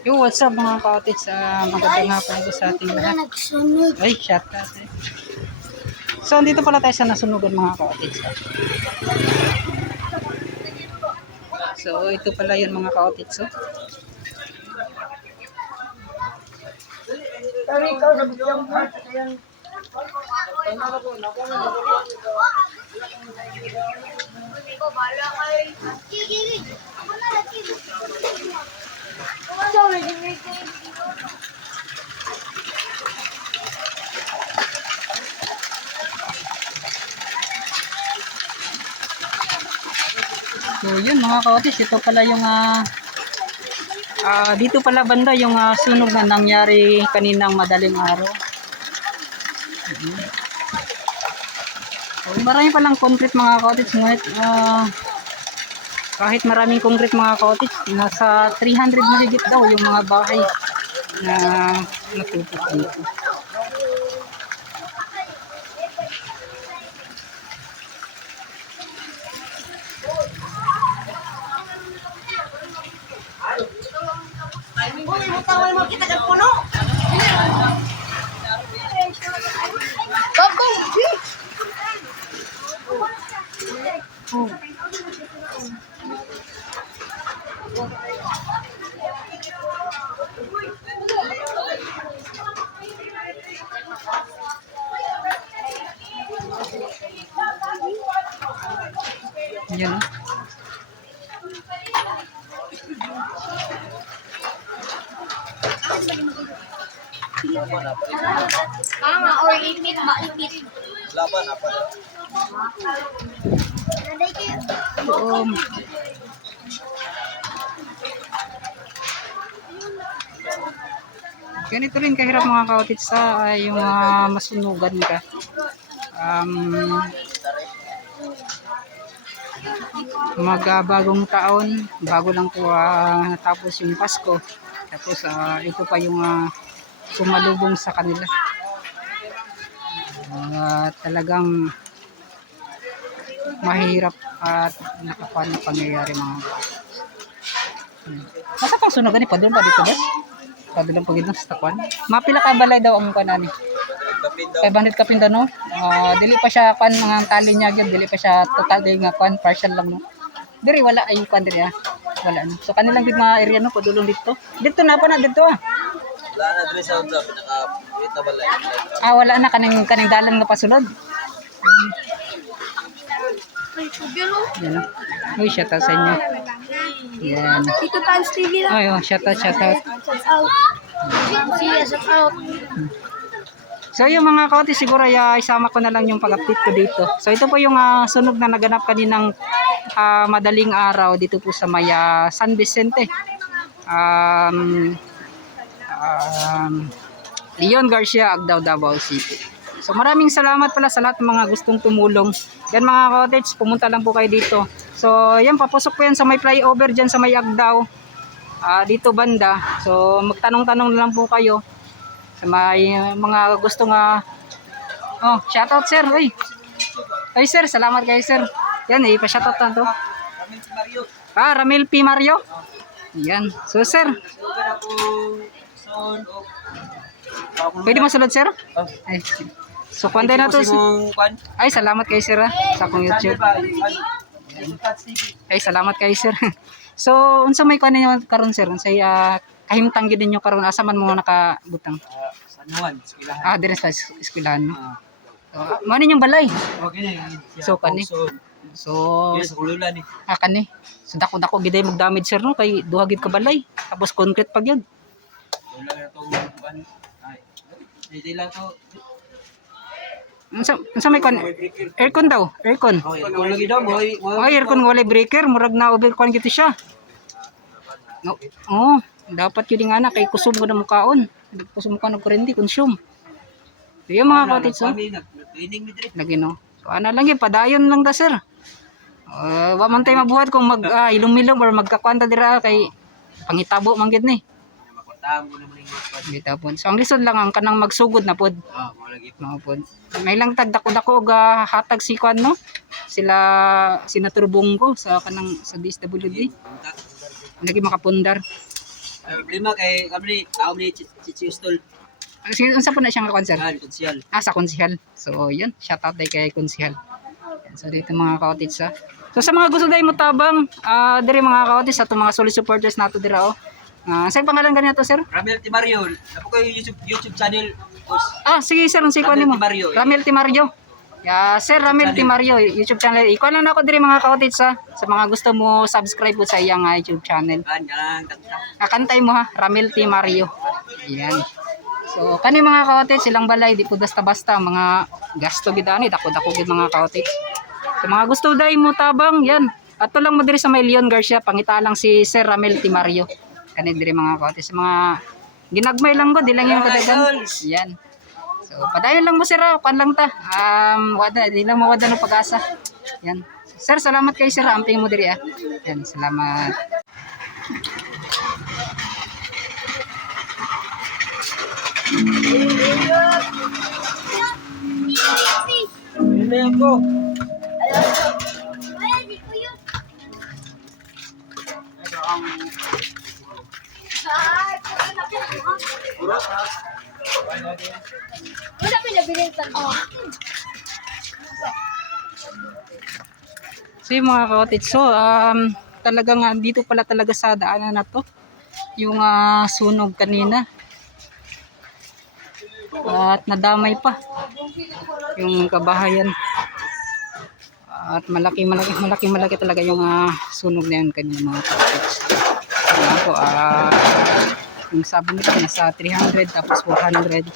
Yo, what's up mga ka-cottage? Uh, magandang nga pala ito sa ating lahat. Ay, shot out eh. So, andito pala tayo sa nasunugan mga ka-cottage. So, ito pala yun mga ka-cottage. So, Kami ikaw sa biglang part. Ayan. So yun mga ka-cottage. Ito pala yung ah, ah, dito pala banda yung ah, sunog na nangyari kaninang madaling araw. Mhm. So, marami palang concrete mga cottage ngunit ah, kahit maraming concrete mga cottage, nasa 300 mahigit daw yung mga bahay na natupok dito. Yan oh. Mama, or ipit ba? Ipit. Um, ganito rin kahirap mga kaotit sa ah, yung ah, masunugan ka. Um, magabagong taon, bago lang po ah, natapos yung Pasko. Tapos ah, ito pa yung ah, sumalubong sa kanila. Ah, talagang mahirap at nakapan na pangyayari mga Hmm. Masa pang sunugan ni Padron pa dito ba? Padron pa gidong sa takwan. Mapila ka balay daw ang kanani. 500 ka pinda no? Ah, dili pa siya kan mga tali niya gyud, dili pa siya total day nga kan partial lang no. Diri wala ay kan diri ah. Wala no. So kanilang gid mga area no padulong dito. Dito na pa na dito ah. Wala na dili sa unsa pinaka kita balay. Ah wala na kaning kaning dalan nga pasunod. Ay. Yan no. Uy, shout out sa inyo. Yan. Dito Tans TV lang. Ay, oh, shout out, shout out. Shout out. Siya, shout out. So yung mga kaotis siguro ay ah, isama ko na lang yung pag-update ko dito. So ito po yung ah, sunog na naganap kaninang ah, madaling araw dito po sa may ah, San Vicente. Um, um, Leon Garcia, Agdao, Davao City. So maraming salamat pala sa lahat ng mga gustong tumulong. Yan mga cottage, pumunta lang po kayo dito. So yan, papasok po yan sa may flyover dyan sa may Agdao. Ah, dito banda. So magtanong-tanong na lang po kayo sa may uh, mga gusto nga oh shoutout sir ay ay sir salamat kayo sir yan eh pa-shoutout na to ah Ramil P. Mario yan so sir pwede masulod sir Oh. ay so kwanday na to ay salamat kayo sir ah, sa akong YouTube. Ay salamat kayo sir so unsa may kwan ninyo karon sir unsay uh, kahimtang gid ninyo karon asa man mo nakabutang Ah, San Juan, eskwelahan. ah dire sa es- eskwelahan no Ah. so, mo ninyong balay Okay. So, kani? So, yes, kululan ni. Akan ni. So dako dako giday mag damage sir no kay duha gid ka balay. Tapos concrete pa gyud. Kululan na tong kwan. Ay. Hindi lang to. Unsa unsa may kon aircon daw, aircon. Kung lagi daw mo, Ay aircon nga walay breaker, murag na over kon gito siya. No. Oh, dapat yun nga na kay kusum ko na mukaon. Kusum ka ng kuryente, consume. So, yung mga mi dire. lagi no. So ana lang yun, padayon lang ta sir. Uh, wa man tayo mabuhat kung mag ah, ilum-ilum or magkakwanta dira kay pangitabo man gid ni. Makotahan mo naman yung. Bitaw po. So ang lisod lang ang kanang magsugod na pod. Ah, mo lagi. Pod. May lang tag dako-dako ga hatag si kwan no. Sila Senator Bongo sa kanang sa DSWD. Lagi makapundar. Ang problema kay kami tao ni Chichistol. Sige, unsa po na siyang? Kan konsyal. Ah, sa konsihal. So, yun. Shout out kay konsihal. So, dito mga kaotits ha. So, sa mga gusto dahil mo tabang, ah, diri mga kaotits, sa mga solid supporters nato dira oh. Ah, saan pangalan ganito, sir? Ramel Timario. Napo ko yung YouTube YouTube channel. Boss. Ah, sige, sir. Ang Ramel mo. Timario, eh. Ramel Timario. Yeah, Sir Ramel Timario, YouTube channel. Ikaw lang ako diri mga kaotits ha. Sa mga gusto mo subscribe po sa iyang ah, YouTube channel. Kanta. Kakantay mo ha, Ramel T. Mario. Yan. So, kani mga kaotit, silang balay, di po basta-basta, mga gasto gid ani, dako-dako gid mga kaotit. So, mga gusto day mo tabang, yan. Ato lang mo diri sa may Leon Garcia, pangita lang si Sir Ramel T. Mario. Kani diri mga kaotit, sa mga ginagmay lang ko, di lang yung kadagan. Yan. So, padayon lang mo sir, ah, pan lang ta. Um, wada, di lang mawada ng pag-asa. Yan. Sir, salamat kay Sir, amping mo diri ah. Yan, salamat. Ini ako. Wala pinabiling tan. Oh. So yung mga kaotits, so um, talagang ah, dito pala talaga sa daanan na to, yung ah, sunog kanina. At nadamay pa yung kabahayan. At malaki malaki malaki malaki talaga yung ah, sunog na yun kanina mga. Kaya po, ah, yung sabi nila nasa 300 tapos 400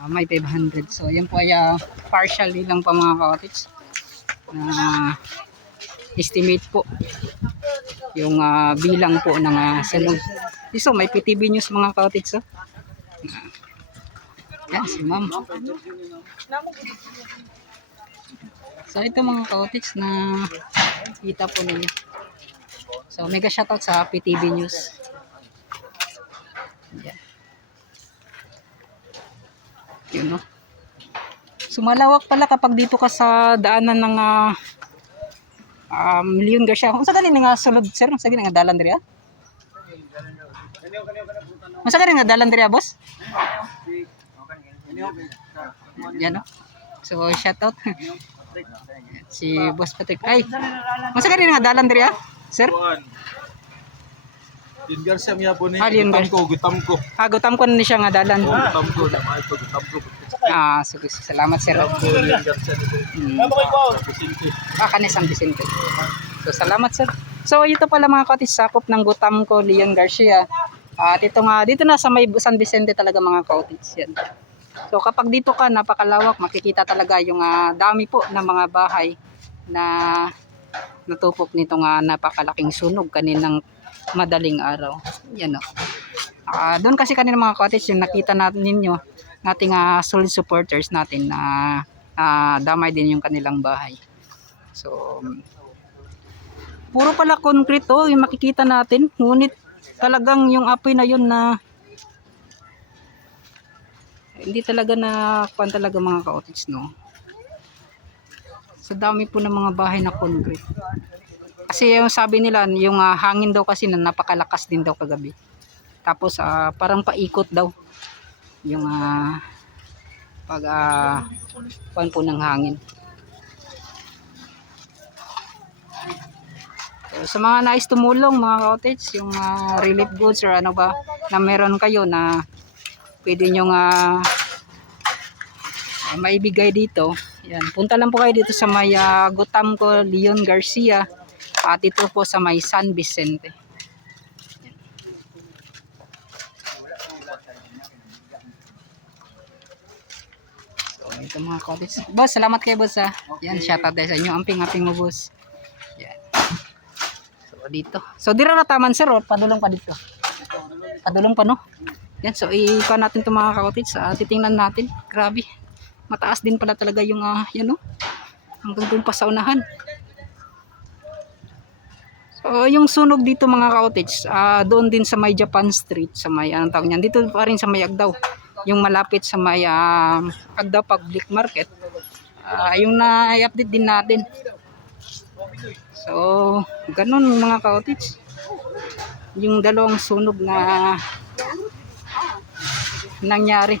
ah, may 500. So yan po ay ah, partially lang pa mga kaotits na estimate po yung ah, bilang po ng uh, sunog. So may PTV news mga kaotits. Oh. Yan si ma'am. So ito mga kaotits na kita po ninyo. So mega shoutout sa PTV news. Yan. Yun no. Sumalawak pala kapag dito ka sa daanan ng ah, um, Leon Garcia. Kung sa ganin nga sulod, sir? Kung sa nga dalan diri, ah? Kung sa nga dalan diri, boss? Yan, no? So, shout out. si Boss Patrick. Ay, kung sa nga dalan diri, ah? Sir? Din Garcia miya po ni Ah, Leon gutam ko, gutam ko. Hagutam ko na siya nga dalan. Oh, gutam ko na may ko gutam ko. Ah, sige, salamat, sir. Gutam ko Leon Garcia ni. Vicente. Ah, kani San Vicente. So, salamat sir. So, ito pala mga katis, sakop ng gutam ko, Leon Garcia. At ito nga, dito na sa may San Vicente talaga mga kautits. Yan. So, kapag dito ka, napakalawak, makikita talaga yung ah, dami po ng mga bahay na natupok nito nga napakalaking sunog kaninang madaling araw. Yan o. Ah, doon kasi kanina mga cottage yung nakita natin ninyo nating ah, solid supporters natin na ah, damay din yung kanilang bahay. So, puro pala concrete oh, yung makikita natin. Ngunit talagang yung apoy na yun na hindi talaga na kuan talaga mga ka-cottage, no. Sa dami po ng mga bahay na concrete. Kasi yung sabi nila, yung ah, hangin daw kasi na napakalakas din daw kagabi. Tapos ah, parang paikot daw yung ah, pag kuwan po ng hangin. So, sa mga nais tumulong mga cottage, yung ah, relief goods or ano ba na meron kayo na pwede nyo nga ah, maibigay dito. Yan, punta lang po kayo dito sa may ah, Gutamco Leon Garcia at ito po sa may San Vicente. Ito mga cottage. Boss, salamat kayo boss ha. Yan, shoutout tayo sa inyo. Amping-amping mo boss. Yan. So, dito. So, dira na taman sir, or padulong pa dito. Padulong pa no. Yan, so ikuha natin itong mga cottage. Uh, titingnan natin. Grabe. Mataas din pala talaga yung, ah, yan no. Hanggang dun pa sa unahan. So, yung sunog dito mga cottage, ah, doon din sa may Japan Street, sa may, anong tawag niyan, dito pa rin sa may Agdaw. Yung malapit sa may ah, Agdaw Public Market. Ah, yung na-update din natin. So, ganun mga cottage. yung dalawang sunog na nangyari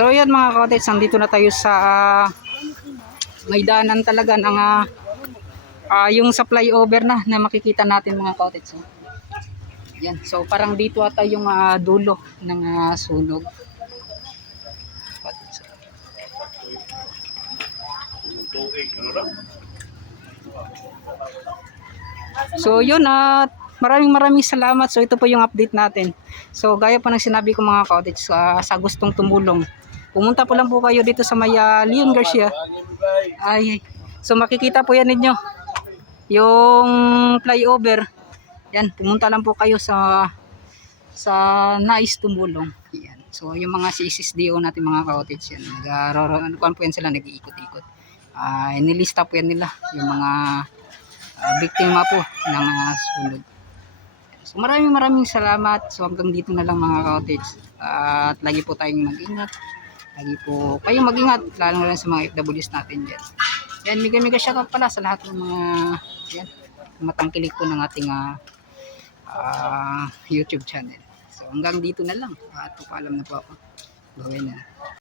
So yan mga kaotets, nandito na tayo sa ah, may daanan talaga ng ah, ah, yung sa flyover na na makikita natin mga kaotets. oh. Yan, so parang dito ata yung ah, dulo ng ah, sunog. Kaotets, oh. So yun at maraming maraming salamat. So ito po yung update natin. So gaya po ng sinabi ko mga cottage sa, sa gustong tumulong. Pumunta po lang po kayo dito sa may ah, Leon Garcia. Ay, so makikita po yan ninyo. Yung flyover. Yan, pumunta lang po kayo sa sa nais tumulong. Yan. So yung mga CSSDO natin mga cottage yan. Nag-aaral, ano po yan sila nag-iikot-ikot. Ah, nilista po yan nila yung mga ah, biktima po ng uh, sunod. So maraming maraming salamat. So hanggang dito na lang mga cottage. at lagi po tayong mag-ingat. Lagi po kayong mag-ingat lalo na sa mga FWs natin dyan. Yan, mega mega shoutout pala sa lahat ng mga yan, matangkilik po ng ating ah, ah, YouTube channel. So hanggang dito na lang. At paalam na po ako. Gawin na.